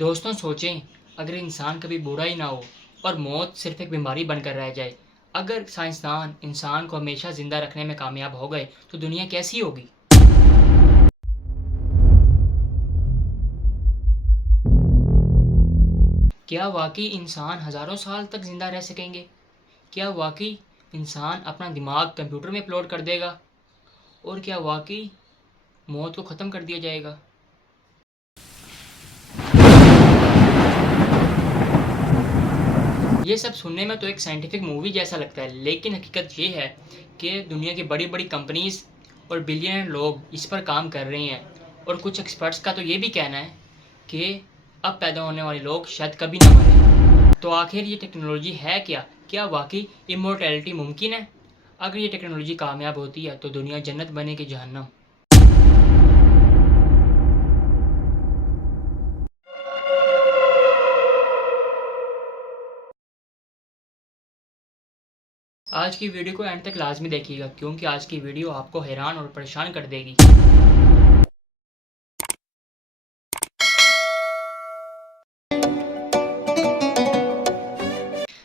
دوستوں سوچیں اگر انسان کبھی برا ہی نہ ہو اور موت صرف ایک بیماری بن کر رہ جائے، اگر سائنسدان انسان کو ہمیشہ زندہ رکھنے میں کامیاب ہو گئے تو دنیا کیسی ہوگی؟ کیا واقعی انسان ہزاروں سال تک زندہ رہ سکیں گے؟ کیا واقعی انسان اپنا دماغ کمپیوٹر میں اپلوڈ کر دے گا؟ اور کیا واقعی موت کو ختم کر دیا جائے گا؟ یہ سب سننے میں تو ایک سائنٹیفک مووی جیسا لگتا ہے، لیکن حقیقت یہ ہے کہ دنیا کی بڑی بڑی کمپنیز اور بلین لوگ اس پر کام کر رہے ہیں، اور کچھ ایکسپرٹس کا تو یہ بھی کہنا ہے کہ اب پیدا ہونے والے لوگ شاید کبھی نہ مریں۔ تو آخر یہ ٹیکنالوجی ہے کیا؟ کیا واقعی امورٹیلٹی ممکن ہے؟ اگر یہ ٹیکنالوجی کامیاب ہوتی ہے تو دنیا جنت بنے گی جہنم۔ آج کی ویڈیو کو اینڈ تک لازمی دیکھیے گا، کیونکہ آج کی ویڈیو آپ کو حیران اور پریشان کر دے گی۔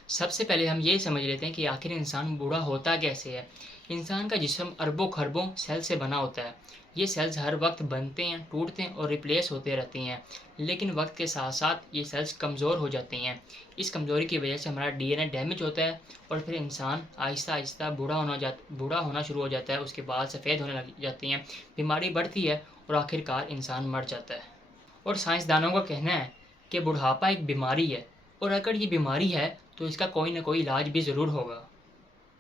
سب سے پہلے ہم یہ سمجھ لیتے ہیں کہ آخر انسان بوڑھا ہوتا کیسے ہے۔ انسان کا جسم اربوں خربوں سیل سے بنا ہوتا ہے۔ یہ سیلز ہر وقت بنتے ہیں، ٹوٹتے ہیں اور ریپلیس ہوتے رہتے ہیں، لیکن وقت کے ساتھ ساتھ یہ سیلز کمزور ہو جاتے ہیں۔ اس کمزوری کی وجہ سے ہمارا ڈی این اے ڈیمیج ہوتا ہے اور پھر انسان آہستہ آہستہ بوڑھا ہونا شروع ہو جاتا ہے، اس کے بعد سفید ہونے لگ جاتے ہیں، بیماری بڑھتی ہے اور آخرکار انسان مر جاتا ہے۔ اور سائنسدانوں کا کہنا ہے کہ بڑھاپا ایک بیماری ہے، اور اگر یہ بیماری ہے تو اس کا کوئی نہ کوئی علاج بھی ضرور ہوگا۔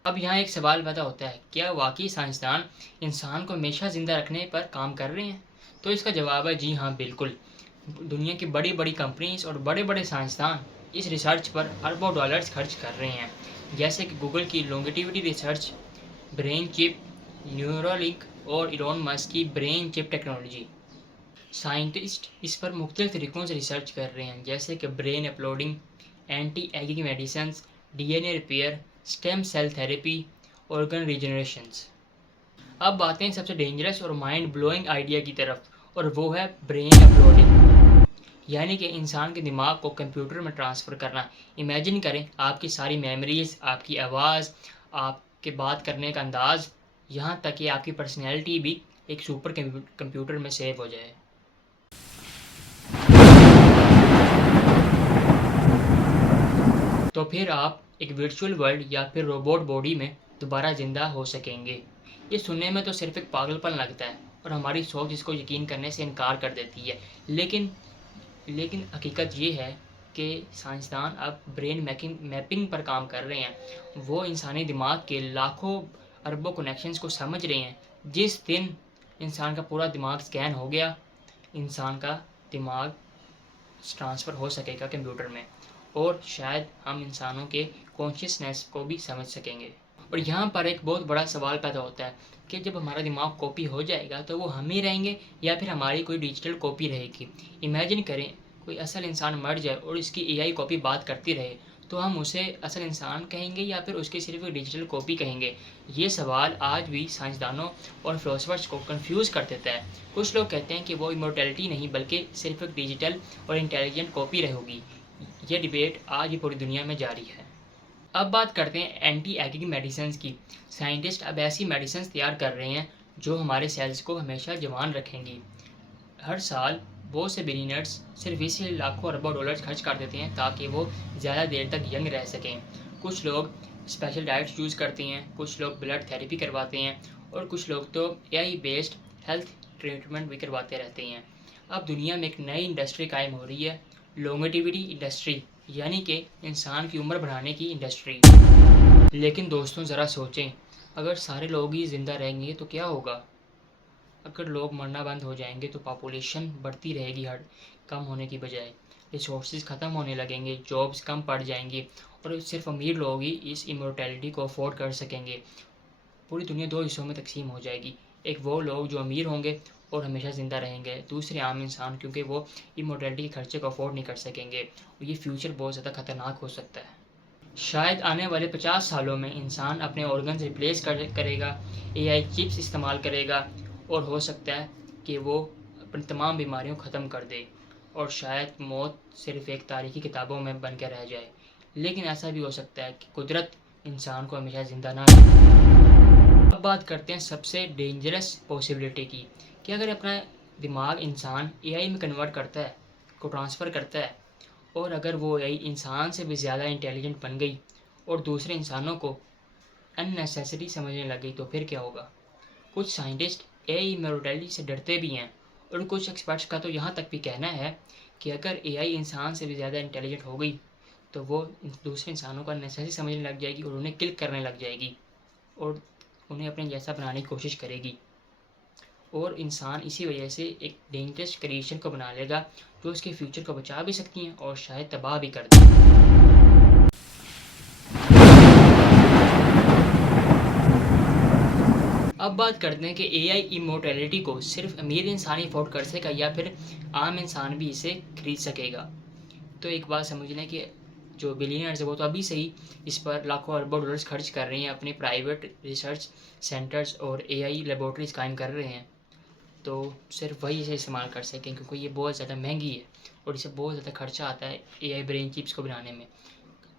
اب یہاں ایک سوال پیدا ہوتا ہے، کیا واقعی سائنسدان انسان کو ہمیشہ زندہ رکھنے پر کام کر رہے ہیں؟ تو اس کا جواب ہے جی ہاں، بالکل۔ دنیا کی بڑی بڑی کمپنیز اور بڑے بڑے سائنسدان اس ریسرچ پر اربوں ڈالرز خرچ کر رہے ہیں، جیسے کہ گوگل کی لانگیٹیوٹی ریسرچ، برین چپ، نیورالنک اور ایلون مسک کی برین چپ ٹیکنالوجی۔ سائنٹسٹ اس پر مختلف طریقوں سے ریسرچ کر رہے ہیں، جیسے کہ brain uploading, anti ageing medicines, D N A repair, stem cell therapy, organ regenerations. اب آتے ہیں سب سے ڈینجرس اور مائنڈ بلوئنگ آئیڈیا کی طرف، اور وہ ہے برین اپلوڈنگ، یعنی کہ انسان کے دماغ کو کمپیوٹر میں ٹرانسفر کرنا۔ امیجن کریں آپ کی ساری میموریز، آپ کی آواز، آپ کے بات کرنے کا انداز، یہاں تک کہ آپ کی پرسنالٹی بھی ایک سپر کمپیوٹر میں سیو ہو جائے۔ تو پھر آپ ایک ورچوئل ورلڈ یا پھر روبوٹ باڈی میں دوبارہ زندہ ہو سکیں گے۔ یہ سننے میں تو صرف ایک پاگل پن لگتا ہے اور ہماری سوچ اس کو یقین کرنے سے انکار کر دیتی ہے، لیکن حقیقت یہ ہے کہ سائنسدان اب برین میپنگ پر کام کر رہے ہیں۔ وہ انسانی دماغ کے لاکھوں اربوں کنیکشنز کو سمجھ رہے ہیں۔ جس دن انسان کا پورا دماغ اسکین ہو گیا، انسان کا دماغ ٹرانسفر ہو سکے گا کمپیوٹر میں، اور شاید ہم انسانوں کے کانشیسنیس کو بھی سمجھ سکیں گے۔ اور یہاں پر ایک بہت بڑا سوال پیدا ہوتا ہے کہ جب ہمارا دماغ کاپی ہو جائے گا تو وہ ہم ہی رہیں گے یا پھر ہماری کوئی ڈیجیٹل کاپی رہے گی؟ امیجن کریں کوئی اصل انسان مر جائے اور اس کی اے آئی کاپی بات کرتی رہے، تو ہم اسے اصل انسان کہیں گے یا پھر اس کی صرف ایک ڈیجیٹل کاپی کہیں گے؟ یہ سوال آج بھی سائنسدانوں اور فلاسفرز کو کنفیوز کر دیتا ہے۔ کچھ لوگ کہتے ہیں کہ وہ امورٹیلٹی نہیں بلکہ صرف ایک ڈیجیٹل اور انٹیلیجنٹ کاپی رہے گی۔ یہ ڈیبیٹ آج بھی پوری دنیا میں جاری ہے۔ اب بات کرتے ہیں اینٹی ایجنگ میڈیسنز کی۔ سائنٹسٹ اب ایسی میڈیسنز تیار کر رہے ہیں جو ہمارے سیلز کو ہمیشہ جوان رکھیں گی۔ ہر سال بہت سے بلینئرز صرف اسی لیے لاکھوں اربوں ڈالرز خرچ کر دیتے ہیں تاکہ وہ زیادہ دیر تک ینگ رہ سکیں۔ کچھ لوگ اسپیشل ڈائٹس یوز کرتے ہیں، کچھ لوگ بلڈ تھراپی کرواتے ہیں، اور کچھ لوگ تو اے آئی بیسڈ ہیلتھ ٹریٹمنٹ بھی کرواتے رہتے ہیں۔ اب دنیا میں ایک نئی انڈسٹری قائم ہو رہی ہے، لانگیٹیوٹی انڈسٹری، یعنی کہ انسان کی عمر بڑھانے کی انڈسٹری۔ لیکن دوستوں ذرا سوچیں، اگر سارے لوگ ہی زندہ رہیں گے تو کیا ہوگا؟ اگر لوگ مرنا بند ہو جائیں گے تو پاپولیشن بڑھتی رہے گی کم ہونے کی بجائے، ریسورسز ختم ہونے لگیں گے، جابس کم پڑ جائیں گی، اور صرف امیر لوگ ہی اس امورٹیلٹی کو افورڈ کر سکیں گے۔ پوری دنیا دو حصوں میں تقسیم ہو جائے گی، ایک وہ لوگ جو امیر ہوں گے اور ہمیشہ زندہ رہیں گے، دوسرے عام انسان، کیونکہ وہ امورٹیلٹی کے خرچے کو افورڈ نہیں کر سکیں گے، اور یہ فیوچر بہت زیادہ خطرناک ہو سکتا ہے۔ شاید آنے والے 50 سالوں میں انسان اپنے آرگنز ریپلیس کرے گا، اے آئی چپس استعمال کرے گا، اور ہو سکتا ہے کہ وہ اپنی تمام بیماریوں کو ختم کر دے۔ اور شاید موت صرف ایک تاریخی کتابوں میں بن کے رہ جائے، لیکن ایسا بھی ہو سکتا ہے کہ قدرت انسان کو ہمیشہ زندہ نہ رکھے۔ اب بات کرتے ہیں سب سے ڈینجرس پاسبلٹی کی، کہ اگر اپنا دماغ انسان اے آئی میں کنورٹ کرتا ہے، کو ٹرانسفر کرتا ہے، اور اگر وہ اے آئی انسان سے بھی زیادہ انٹیلیجنٹ بن گئی اور دوسرے انسانوں کو ان نیسیسری سمجھنے لگ گئی، تو پھر کیا ہوگا؟ کچھ سائنٹسٹ اے آئی میروٹیلی سے ڈرتے بھی ہیں، اور کچھ ایکسپرٹس کا تو یہاں تک بھی کہنا ہے کہ اگر اے آئی انسان سے بھی زیادہ انٹیلیجنٹ ہو گئی تو وہ دوسرے انسانوں کا نیسیسری سمجھنے لگ جائے گی اور انہیں کل کرنے لگ جائے گی اور انہیں اپنے جیسا بنانے کی کوشش کرے گی، اور انسان اسی وجہ سے ایک ڈینجرس کریشن کو بنا لے گا جو اس کے فیوچر کو بچا بھی سکتی ہیں اور شاید تباہ بھی کر دیں۔ اب بات کرتے ہیں کہ اے آئی امورٹیلٹی کو صرف امیر انسان ہی افورڈ کر سکے گا یا پھر عام انسان بھی اسے خرید سکے گا۔ تو ایک بات سمجھ لیں کہ جو بلینئرز ہیں وہ تو ابھی سے ہی اس پر لاکھوں اربوں ڈالرز خرچ کر رہے ہیں، اپنے پرائیویٹ ریسرچ سینٹرز اور اے آئی لیبورٹریز قائم کر رہے ہیں، تو صرف وہی اسے استعمال کر سکیں کیونکہ یہ بہت زیادہ مہنگی ہے اور اسے بہت زیادہ خرچہ آتا ہے اے آئی برین چپس کو بنانے میں۔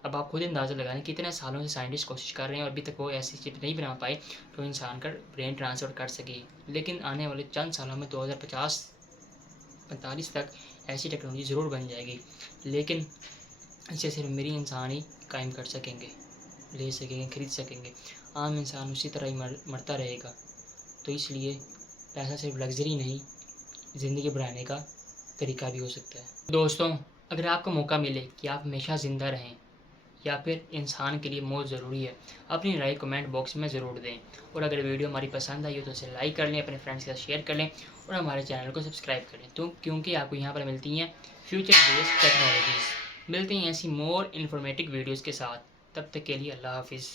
اب آپ خود اندازہ لگائیں کتنے سالوں سے سائنٹسٹ کوشش کر رہے ہیں اور ابھی تک وہ ایسی چپ نہیں بنا پائے جو انسان کا برین ٹرانسفر کر سکے، لیکن آنے والے چند سالوں میں 2050-45 تک ایسی ٹیکنالوجی ضرور بن جائے گی، لیکن اسے صرف میری انسان ہی قائم کر سکیں گے، لے سکیں گے، خرید سکیں گے۔ عام انسان اسی طرح ہی مرتا رہے گا۔ تو اس لیے پیسہ صرف لگژری نہیں، زندگی بڑھانے کا طریقہ بھی ہو سکتا ہے۔ دوستوں، اگر آپ کو موقع ملے کہ آپ ہمیشہ زندہ رہیں یا پھر انسان کے لیے موت ضروری ہے، اپنی رائے کمنٹ باکس میں ضرور دیں، اور اگر ویڈیو ہماری پسند آئی ہو تو اسے لائک کر لیں، اپنے فرینڈس کے ساتھ شیئر کر لیں اور ہمارے چینل کو سبسکرائب کر لیں، کیونکہ آپ کو یہاں پر ملتی ہیں فیوچر بیسڈ ٹیکنالوجیز۔ ملتے ہیں ایسی مور انفارمیٹیو ویڈیوز کے ساتھ، تب تک کے لیے اللہ حافظ۔